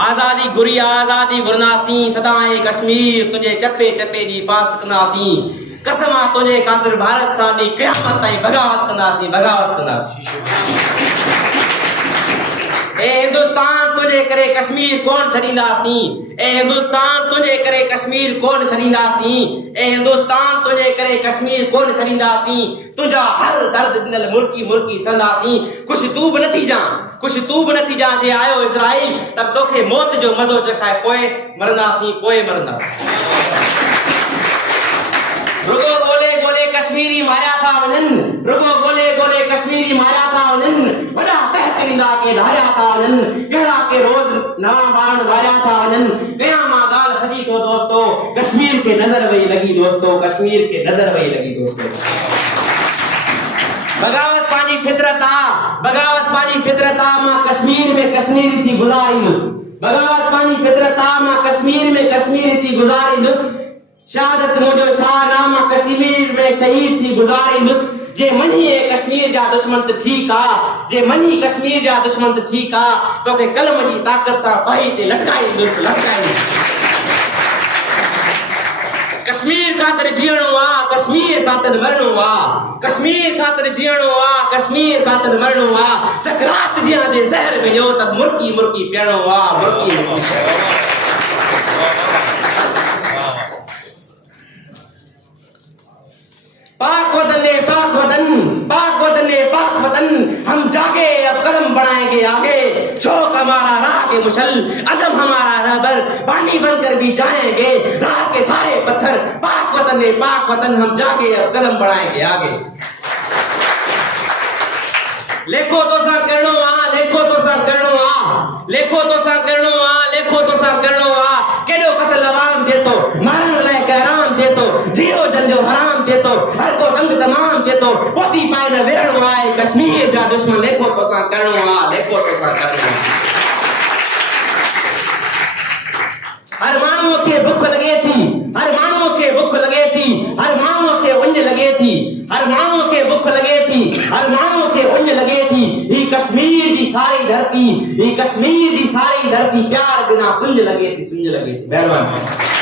आज़ादी घुरी आज़ादी घुरनासी सदाएं कश्मीर तुझे चप्पे चप्पे दी हिफ़ाज़त कंदासी कसम आ तुझे ख़ातिर भारत साडी क़यामत ताईं बगावत कंदासी ए हिंदुस्तान तुझे करे कश्मीर कोन छॾींदासीं ए हिंदुस्तान तुझे करे कश्मीर कोन छॾींदासीं ए हिंदुस्तान तुझे करे कश्मीर कोन छॾींदासीं तुंहिंजा हर दर्द ॾिनल मुल्की मुल्की संदासीं कुछ तू बि नथी जा जे आयो इज़राइल त तोखे मौत जो मज़ो चखाए पोइ मरंदासीं रुगो गोले गोले कश्मीरी मारिया था वञनि रुगो गोले गोले कश्मीरी मारिया था वञनि वॾा तहकीरींदा के धारिया था वञनि कहिड़ा के रोज़ नवां बाण वारिया था वञनि कया मां ॻाल्हि सॼी थो दोस्तो कश्मीर के नज़र वई लॻी दोस्तो बगावत पांजी फितरत आ मां कश्मीर में कश्मीरी थी गुज़ारींदुसि बगावत पांजी फितरत आ मां कश्मीर में कश्मीरी थी गुज़ारींदुसि शहादत मुझो शाहनामा कश्मीर में शहीद थी गुज़ारींदुसि जे मनी कश्मीर जा दुश्मन त ठीक आ जे मनी कश्मीर जा दुश्मन त ठीक आ तोखे कलम जी ताकत सां फाही ते लटकाईंदुसि कश्मीर खातिर जीअणो आ कश्मीर खातिर मरणो आ कश्मीर खातिर जीअणो आ कश्मीर खातिर मरणो आ सकरात जियां जे ज़हर में जो त मुर्की मुर्की पियणो आ पाक वतन हम जागे अब कदम बढ़ाएंगे आगे शौक हमारा राह के मुशल अज़म हमारा रहबर पानी बनकर भी जाएंगे राह के सारे पत्थर पाक वतन हम जागे अब कदम बढ़ाएंगे आगे लेखो तो सा करणो आ केॾो क़त्ल आराम थिए थो मारण लाइ हैरान थिए थो जियो जंजो हराम थिए थो हर को तंग तमाम थिए थो पोती पाए न वेहणो आहे कश्मीर जा दुश्मन लेखो तो सा करणो आ हर माण्हूअ खे भुख लॻे थी हर माण्हूअ खे भुख लॻे थी हर माण्हूअ खे उञ लॻे थी हर माण्हूअ खे भुख लॻे थी हर माण्हूअ खे उञ लॻे थी ही कश्मीर जी सारी धरती प्यार बिना सुंज लॻे थी महिरबानी